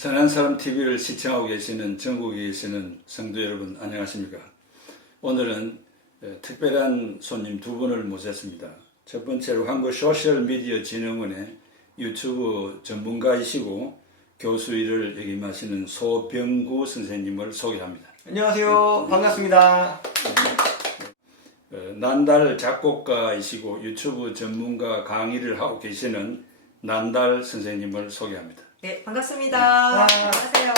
선한 사람 TV를 시청하고 계시는 전국에 계시는 성도 여러분 안녕하십니까? 오늘은 특별한 손님 두 분을 모셨습니다. 첫 번째로 한국소셜미디어진흥원의 유튜브 전문가이시고 교수 일을 역임하시는 소병구 선생님을 소개합니다. 안녕하세요. 반갑습니다. 난달 작곡가이시고 유튜브 전문가 강의를 하고 계시는 난달 선생님을 소개합니다. 네, 반갑습니다. 안녕하세요.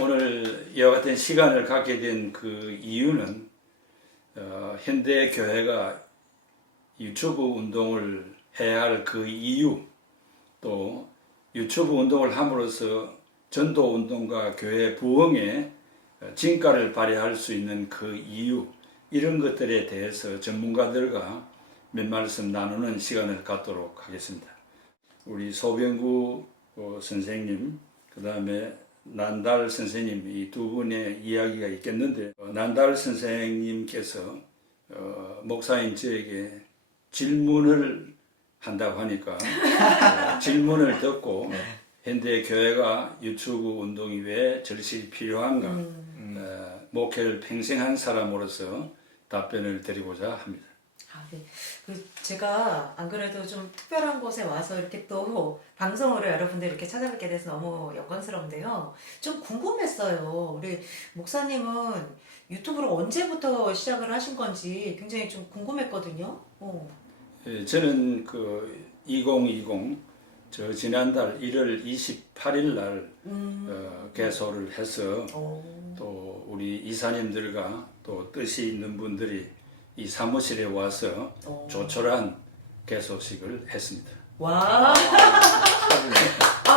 오늘 이와 같은 시간을 갖게 된 그 이유는 현대 교회가 유튜브 운동을 해야 할 그 이유, 또 유튜브 운동을 함으로써 전도 운동과 교회 부흥에 진가를 발휘할 수 있는 그 이유, 이런 것들에 대해서 전문가들과 몇 말씀 나누는 시간을 갖도록 하겠습니다. 우리 소병구 선생님, 그 다음에 난달 선생님, 이 두 분의 이야기가 있겠는데, 난달 선생님께서 목사님 저에게 질문을 한다고 하니까 질문을 듣고 현대 교회가 유튜브 운동이 왜 절실히 필요한가, 목회를 평생 한 사람으로서 답변을 드리고자 합니다. 네. 제가 안 그래도 좀 특별한 곳에 와서 이렇게 또 방송으로 여러분들 이렇게 찾아뵙게 돼서 너무 영광스러운데요. 좀 궁금했어요. 우리 목사님은 유튜브를 언제부터 시작을 하신 건지 굉장히 좀 궁금했거든요. 예, 저는 그 2020 지난달 1월 28일 날 개소를 해서 또 우리 이사님들과 또 뜻이 있는 분들이 이 사무실에 와서 조촐한 개소식을 했습니다. 와,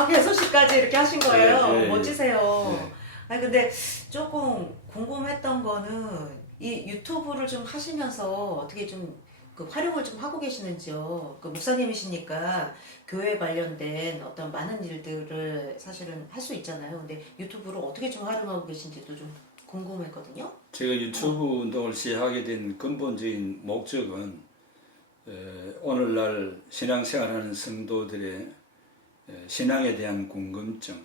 개소식까지 이렇게 하신 거예요? 네, 네, 멋지세요. 네. 아니, 근데 조금 궁금했던 거는 이 유튜브를 좀 하시면서 어떻게 좀 그 활용을 좀 하고 계시는지요. 그 목사님이시니까 교회 관련된 어떤 많은 일들을 사실은 할 수 있잖아요. 근데 유튜브를 어떻게 좀 활용하고 계신지도 좀 궁금했거든요. 제가 유튜브 운동을 시작하게 된 근본적인 목적은 오늘날 신앙생활하는 성도들의 신앙에 대한 궁금증,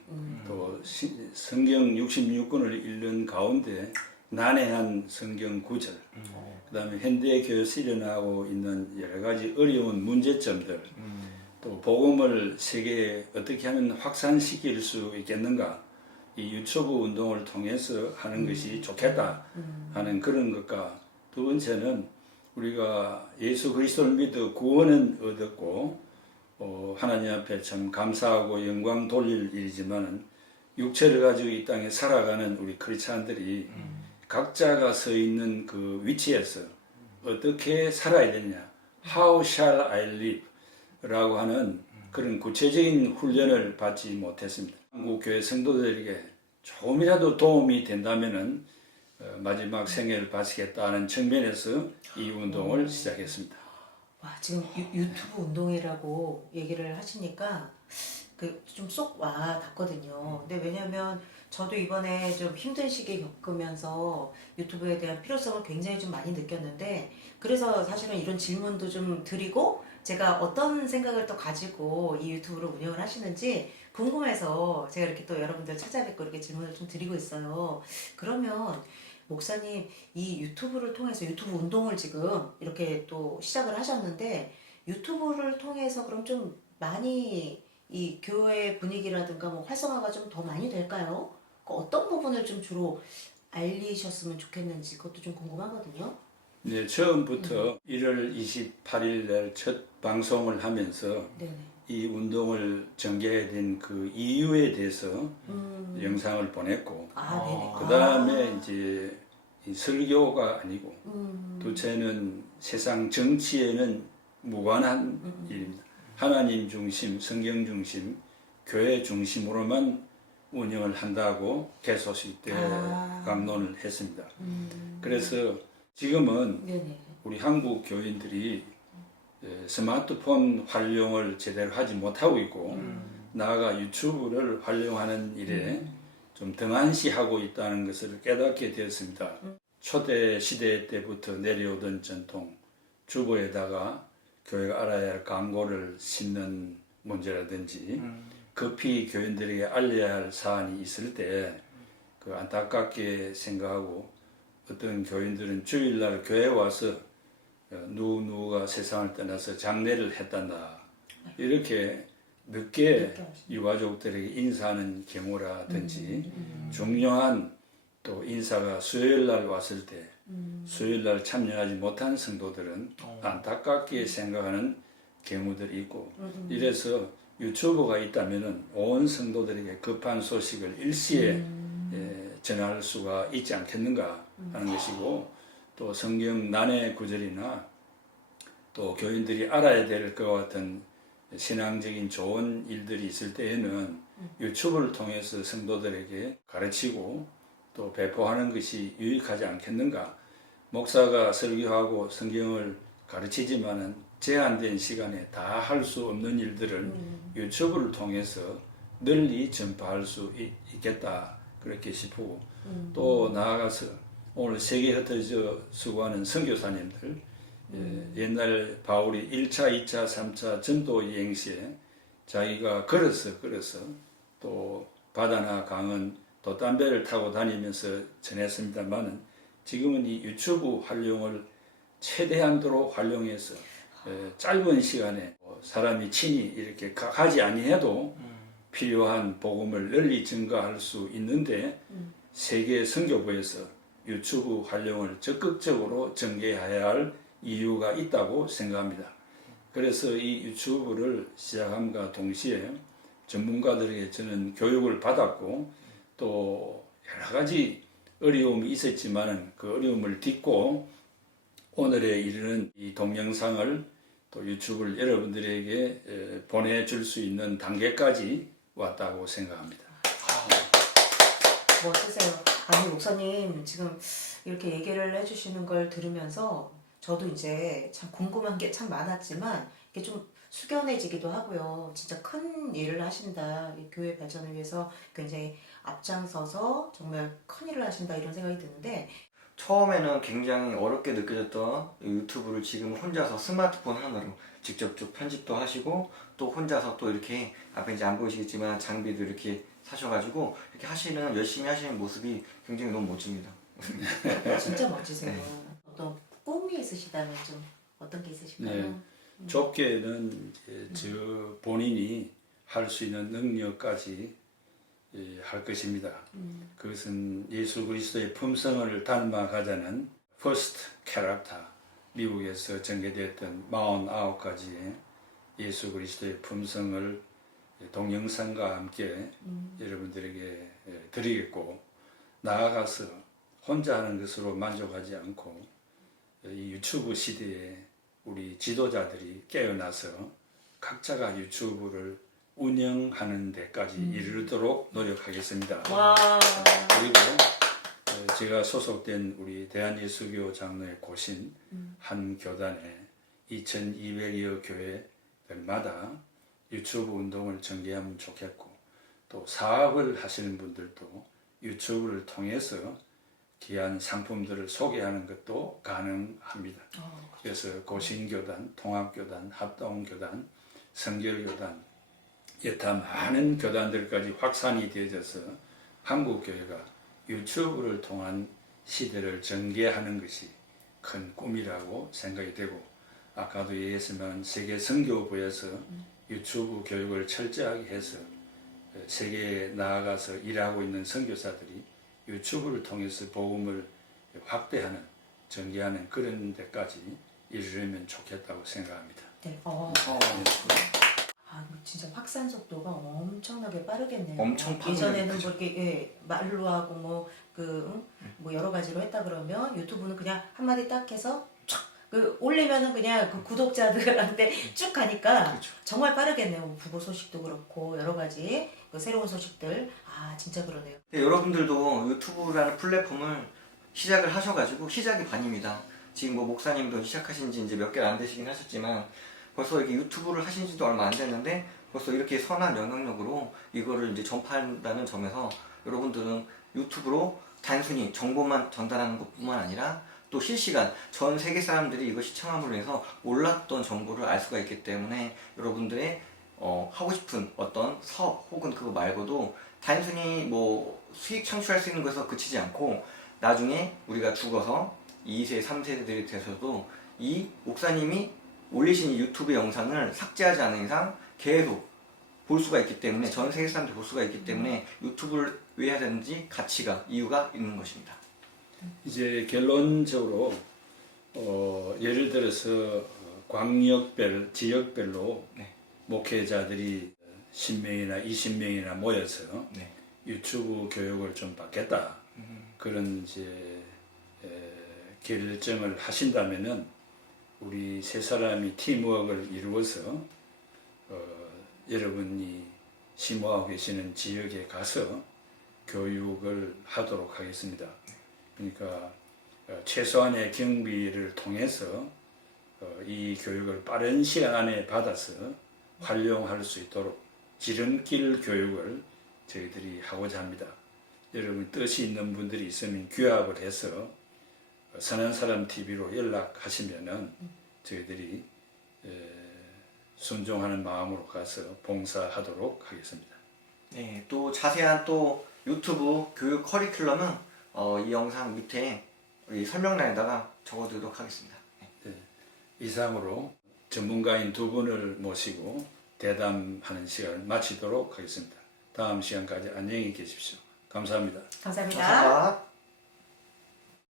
또 성경 66권을 읽는 가운데 난해한 성경 구절, 그 다음에 현대 교회에서 일어나고 있는 여러 가지 어려운 문제점들, 또 복음을 세계에 어떻게 하면 확산시킬 수 있겠는가, 이 유튜브 운동을 통해서 하는 것이 좋겠다 하는 그런 것과, 두 번째는 우리가 예수 그리스도를 믿어 구원은 얻었고 하나님 앞에 참 감사하고 영광 돌릴 일이지만 육체를 가지고 이 땅에 살아가는 우리 크리스찬들이 각자가 서 있는 그 위치에서 어떻게 살아야 되느냐, How shall I live? 라고 하는 그런 구체적인 훈련을 받지 못했습니다. 한국 교회 성도들에게 조금이라도 도움이 된다면은 마지막 생애를 바치겠다는 측면에서 이 운동을 시작했습니다. 와, 지금 유튜브 운동이라고 얘기를 하시니까 그 좀 쏙 와 닿거든요. 근데 왜냐면 저도 이번에 좀 힘든 시기 겪으면서 유튜브에 대한 필요성을 굉장히 좀 많이 느꼈는데, 그래서 사실은 이런 질문도 좀 드리고 제가 어떤 생각을 또 가지고 이 유튜브를 운영을 하시는지 궁금해서 제가 이렇게 또 여러분들 찾아뵙고 이렇게 질문을 좀 드리고 있어요. 그러면 목사님, 이 유튜브를 통해서 유튜브 운동을 지금 이렇게 또 시작을 하셨는데, 유튜브를 통해서 그럼 좀 많이 이 교회 분위기라든가 뭐 활성화가 좀 더 많이 될까요? 어떤 부분을 좀 주로 알리셨으면 좋겠는지 그것도 좀 궁금하거든요. 네, 처음부터 1월 28일 날 첫 방송을 하면서 네네. 이 운동을 전개해야 된 그 이유에 대해서 영상을 보냈고, 네네. 그 다음에 이제 이 설교가 아니고 둘째는 세상 정치에는 무관한 일입니다. 하나님 중심, 성경 중심, 교회 중심으로만 운영을 한다고 개소식 때 강론을 했습니다. 그래서 지금은 네네. 우리 한국 교인들이 스마트폰 활용을 제대로 하지 못하고 있고, 나아가 유튜브를 활용하는 일에 좀 등한시하고 있다는 것을 깨닫게 되었습니다. 초대 시대 때부터 내려오던 전통, 주보에다가 교회가 알아야 할 광고를 싣는 문제라든지, 급히 교인들에게 알려야 할 사안이 있을 때 그 안타깝게 생각하고 어떤 교인들은 주일날 교회 와서 누구누구가 세상을 떠나서 장례를 했단다 이렇게 늦게 유가족들에게 인사하는 경우라든지 중요한 또 인사가 수요일날 왔을 때 수요일날 참여하지 못한 성도들은 안타깝게 생각하는 경우들이 있고 이래서 유튜브가 있다면 온 성도들에게 급한 소식을 일시에 전할 수가 있지 않겠는가 하는 것이고 또 성경 난해 구절이나 또 교인들이 알아야 될 것 같은 신앙적인 좋은 일들이 있을 때에는 유튜브를 통해서 성도들에게 가르치고 또 배포하는 것이 유익하지 않겠는가. 목사가 설교하고 성경을 가르치지만은 제한된 시간에 다 할 수 없는 일들을 유튜브를 통해서 널리 전파할 수 있겠다 그렇게 싶고 또 나아가서 오늘 세계 흩어져 수고하는 선교사님들 옛날 바울이 1차, 2차, 3차 전도 여행 시에 자기가 걸어서 또 바다나 강은 또 담배를 타고 다니면서 전했습니다만은 지금은 이 유튜브 활용을 최대한도로 활용해서 짧은 시간에 사람이 친히 이렇게 가지 아니해도 필요한 복음을 널리 증가할 수 있는데 세계 선교부에서 유튜브 활용을 적극적으로 전개해야 할 이유가 있다고 생각합니다. 그래서 이 유튜브를 시작함과 동시에 전문가들에게 저는 교육을 받았고 또 여러 가지 어려움이 있었지만 그 어려움을 딛고 오늘에 이르는 이 동영상을 또 유튜브를 여러분들에게 보내줄 수 있는 단계까지 왔다고 생각합니다. 멋지세요. 아니 목사님 지금 이렇게 얘기를 해주시는 걸 들으면서 저도 이제 참 궁금한 게 참 많았지만 이게 좀 숙연해지기도 하고요. 진짜 큰 일을 하신다. 이 교회 발전을 위해서 굉장히 앞장서서 정말 큰 일을 하신다 이런 생각이 드는데 처음에는 굉장히 어렵게 느껴졌던 유튜브를 지금 혼자서 스마트폰 하나로 직접 편집도 하시고 또 혼자서 또 이렇게 앞에 이제 안 보이시겠지만 장비도 이렇게 사셔가지고 이렇게 열심히 하시는 모습이 굉장히 너무 멋집니다. 진짜 멋지세요. 네. 어떤 꿈이 있으시다면 좀 어떤 게 있으실까요? 네. 좁게는 이제 저 본인이 할 수 있는 능력까지 할 것입니다. 그것은 예수 그리스도의 품성을 닮아가자는 퍼스트 캐릭터 미국에서 전개됐던 49가지의 예수 그리스도의 품성을 동영상과 함께 여러분들에게 드리겠고 나아가서 혼자 하는 것으로 만족하지 않고 이 유튜브 시대에 우리 지도자들이 깨어나서 각자가 유튜브를 운영하는 데까지 이르도록 노력하겠습니다. 와. 그리고 제가 소속된 우리 대한예수교 장로의 고신 한 교단에 2200여 교회들마다 유튜브 운동을 전개하면 좋겠고 또 사업을 하시는 분들도 유튜브를 통해서 귀한 상품들을 소개하는 것도 가능합니다. 그래서 고신교단, 통합교단, 합동교단, 성결교단 여타 많은 교단들까지 확산이 되어져서 한국교회가 유튜브를 통한 시대를 전개하는 것이 큰 꿈이라고 생각이 되고 아까도 얘기했지만 세계 선교부에서 유튜브 교육을 철저하게 해서 세계에 나아가서 일하고 있는 선교사들이 유튜브를 통해서 복음을 확대하는 전개하는 그런 데까지 이르려면 좋겠다고 생각합니다. 네. 진짜 확산 속도가 엄청나게 빠르겠네요. 엄청 빠르네요. 예전에는 뭐 이렇게 말로 하고 뭐 여러 가지로 했다 그러면 유튜브는 그냥 한마디 딱 해서 촥 올리면은 그냥 그 구독자들한테 쭉 가니까 그렇죠. 정말 빠르겠네요. 부고 소식도 그렇고 여러 가지 그 새로운 소식들 진짜 그러네요. 네, 여러분들도 유튜브라는 플랫폼을 시작을 하셔가지고 시작이 반입니다. 지금 뭐 목사님도 시작하신 지 이제 몇 개를 안 되시긴 하셨지만 벌써 이렇게 유튜브를 하신 지도 얼마 안 됐는데 벌써 이렇게 선한 영향력으로 이거를 이제 전파한다는 점에서 여러분들은 유튜브로 단순히 정보만 전달하는 것뿐만 아니라 또 실시간 전 세계 사람들이 이거 시청함으로 해서 몰랐던 정보를 알 수가 있기 때문에 여러분들의 하고 싶은 어떤 사업 혹은 그거 말고도 단순히 뭐 수익 창출할 수 있는 것에서 그치지 않고 나중에 우리가 죽어서 2세, 3세들이 돼서도 이 목사님이 올리신 이 유튜브 영상을 삭제하지 않은 이상 계속 볼 수가 있기 때문에 전 세계 사람들이 볼 수가 있기 때문에 유튜브를 왜 해야 되는지 가치가 이유가 있는 것입니다. 이제 결론적으로 예를 들어서 광역별, 지역별로 네. 목회자들이 10명이나 20명이나 모여서 네. 유튜브 교육을 좀 받겠다. 그런 이제 결정을 하신다면은 우리 세 사람이 팀워크를 이루어서 여러분이 심호하고 계시는 지역에 가서 교육을 하도록 하겠습니다. 그러니까 최소한의 경비를 통해서 이 교육을 빠른 시간 안에 받아서 활용할 수 있도록 지름길 교육을 저희들이 하고자 합니다. 여러분 뜻이 있는 분들이 있으면 규합을 해서 선한 사람 TV로 연락하시면은 저희들이 순종하는 마음으로 가서 봉사하도록 하겠습니다. 네, 또 자세한 또 유튜브 교육 커리큘럼은 이 영상 밑에 우리 설명란에다가 적어두도록 하겠습니다. 네, 이상으로 전문가인 두 분을 모시고 대담하는 시간을 마치도록 하겠습니다. 다음 시간까지 안녕히 계십시오. 감사합니다. 감사합니다. 감사합니다.